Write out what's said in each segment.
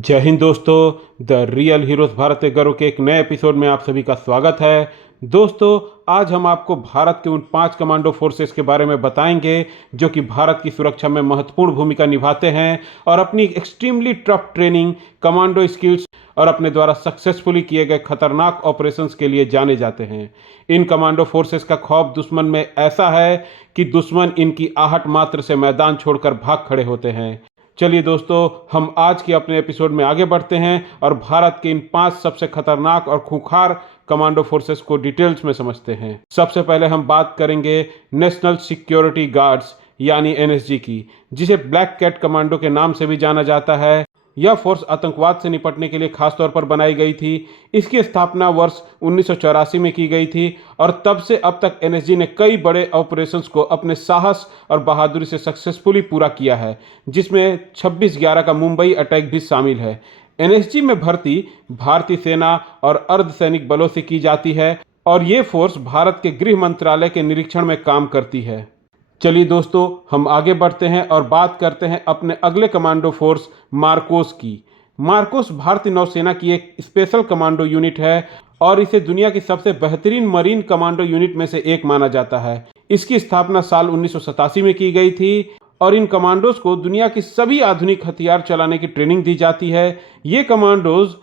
जय हिंद दोस्तों। The real heroes Bharat के गर्व के एक नए एपिसोड में आप सभी का स्वागत है। दोस्तों, आज हम आपको भारत के उन 5 कमांडो फोर्सेस के बारे में बताएंगे जो कि भारत की सुरक्षा में महत्वपूर्ण भूमिका निभाते हैं और अपनी extremely tough training, commando skills और अपने द्वारा सक्सेसफुली किए गए खतरनाक ऑपरेशंस के लिए जाने जाते हैं। इन कमांडो फोर्सेस का खौफ दुश्मन में ऐसा है कि दुश्मन इनकी आहट मात्र से मैदान छोड़कर भाग खड़े होते हैं। चलिए दोस्तों, हम आज के अपने एपिसोड में आगे बढ़ते हैं और भारत के इन 5 सबसे खतरनाक और खूंखार कमांडो फोर्सेस को डिटेल्स में समझते हैं। सबसे पहले हम बात करेंगे नेशनल सिक्योरिटी गार्ड्स यानी एनएसजी की, जिसे ब्लैक कैट कमांडो के नाम से भी जाना जाता है। यह फोर्स आतंकवाद से निपटने के लिए खासतौर पर बनाई गई थी। इसकी स्थापना वर्ष 1984 में की गई थी और तब से अब तक एनएसजी ने कई बड़े ऑपरेशंस को अपने साहस और बहादुरी से सक्सेसफुली पूरा किया है, जिसमें 26/11 का मुंबई अटैक भी शामिल है। एनएसजी में भर्ती भारतीय सेना और अर्धसैनिक बलों से की जाती है और ये फोर्स भारत के गृह मंत्रालय के निरीक्षण में काम करती है। चलिए दोस्तों, हम आगे बढ़ते हैं और बात करते हैं अपने अगले कमांडो फोर्स मार्कोस की। मार्कोस भारतीय नौसेना की एक स्पेशल कमांडो यूनिट है और इसे दुनिया की सबसे बेहतरीन मरीन कमांडो यूनिट में से एक माना जाता है। इसकी स्थापना साल 1987 में की गई थी और इन कमांडोज को दुनिया की सभी आधुनिक हथियार चलाने की ट्रेनिंग दी जाती है। ये कमांडोज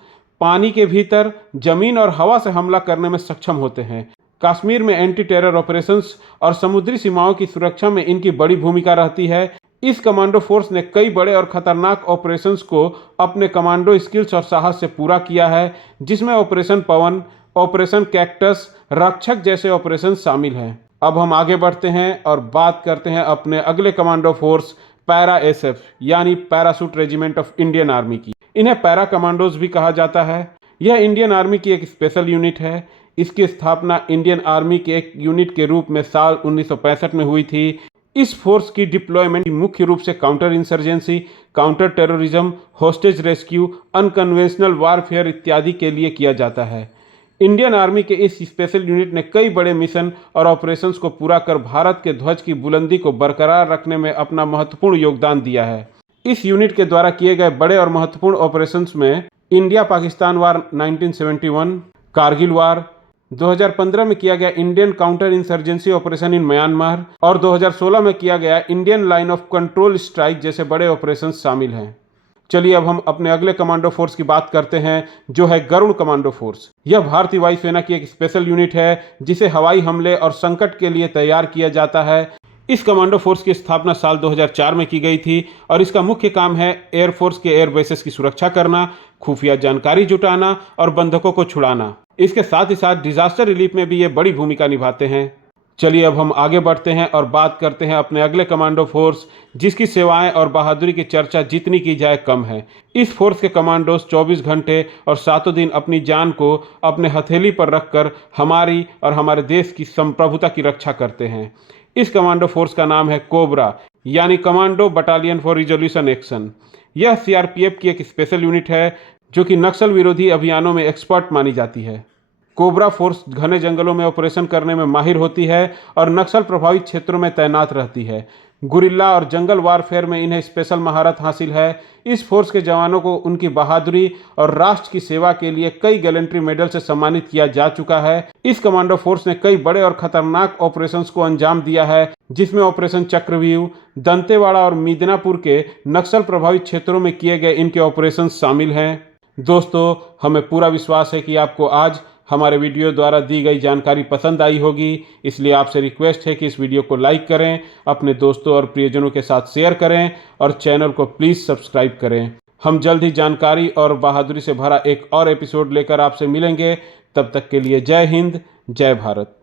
पानी के भीतर, जमीन और हवा से हमला करने में सक्षम होते हैं। कश्मीर में एंटी टेरर ऑपरेशंस और समुद्री सीमाओं की सुरक्षा में इनकी बड़ी भूमिका रहती है। इस कमांडो फोर्स ने कई बड़े और खतरनाक ऑपरेशंस को अपने कमांडो स्किल्स और साहस से पूरा किया है, जिसमें ऑपरेशन पवन, ऑपरेशन कैक्टस, रक्षक जैसे ऑपरेशन शामिल हैं। अब हम आगे बढ़ते हैं और बात करते हैं अपने अगले कमांडो फोर्स पैरा एसएफ यानी parachute regiment of Indian army की। इन्हें पैरा कमांडोज भी कहा जाता है। यह इंडियन आर्मी की एक स्पेशल यूनिट है। इसकी स्थापना इंडियन आर्मी के एक यूनिट के रूप में साल 1965 में हुई थी। इस फोर्स की डिप्लॉयमेंट मुख्य रूप से counter insurgency, counter terrorism, hostage rescue, unconventional warfare इत्यादि के लिए किया जाता है। इंडियन आर्मी के इस स्पेशल यूनिट ने कई बड़े मिशन और ऑपरेशंस को पूरा कर भारत के ध्वज की बुलंदी को बरकरार रखने में अपना महत्वपूर्ण योगदान दिया है। इस यूनिट के द्वारा किए गए बड़े और महत्वपूर्ण ऑपरेशंस में इंडिया पाकिस्तान वार 1971, कारगिल वार, 2015 में किया गया Indian counter insurgency operation in Myanmar और 2016 में किया गया Indian line of control strike जैसे बड़े ऑपरेशन शामिल हैं। चलिए अब हम अपने अगले कमांडो फोर्स की बात करते हैं, जो है गरुड़ कमांडो फोर्स। यह भारतीय वायुसेना की एक स्पेशल यूनिट है जिसे हवाई हमले और संकट के लिए तैयार किया जाता है। इस कमांडो फोर्स की स्थापना साल 2004 में की गई थी और इसका मुख्य काम है एयरफोर्स के एयर बेसेस की सुरक्षा करना, खुफिया जानकारी जुटाना और बंधकों को छुड़ाना। इसके साथ ही साथ डिजास्टर रिलीफ में भी ये बड़ी भूमिका निभाते हैं। चलिए अब हम आगे बढ़ते हैं और बात करते हैं अपने अगले कमांडो फोर्स, जिसकी सेवाएं और बहादुरी की चर्चा जितनी की जाए कम है। इस फोर्स के कमांडोज 24 घंटे और 7 दिन अपनी जान को अपने हथेली पर रखकर हमारी और हमारे देश की संप्रभुता की रक्षा करते हैं। इस कमांडो फोर्स का नाम है कोबरा यानी commando battalion for resolution action. यह सीआरपीएफ की एक स्पेशल यूनिट है जो कि नक्सल विरोधी अभियानों में एक्सपर्ट मानी जाती है। कोबरा फोर्स घने जंगलों में ऑपरेशन करने में माहिर होती है और नक्सल प्रभावित क्षेत्रों में तैनात रहती है। गुरिल्ला और जंगल वारफेयर में इन्हें स्पेशल महारत हासिल है। इस फोर्स के जवानों को उनकी बहादुरी और राष्ट्र की सेवा के लिए कई गैलेंट्री मेडल से सम्मानित किया जा चुका है। इस कमांडो फोर्स ने कई बड़े और खतरनाक ऑपरेशंस को अंजाम दिया है, जिसमें ऑपरेशन चक्रव्यूह, दंतेवाड़ा और मिदनापुर के नक्सल प्रभावित क्षेत्रों में किए गए इनके ऑपरेशंस शामिल हैं। दोस्तों, हमें पूरा विश्वास है कि आपको आज हमारे वीडियो द्वारा दी गई जानकारी पसंद आई होगी, इसलिए आपसे रिक्वेस्ट है कि इस वीडियो को लाइक करें, अपने दोस्तों और प्रियजनों के साथ शेयर करें और चैनल को प्लीज़ सब्सक्राइब करें। हम जल्द ही जानकारी और बहादुरी से भरा एक और एपिसोड लेकर आपसे मिलेंगे। तब तक के लिए जय हिंद, जय भारत।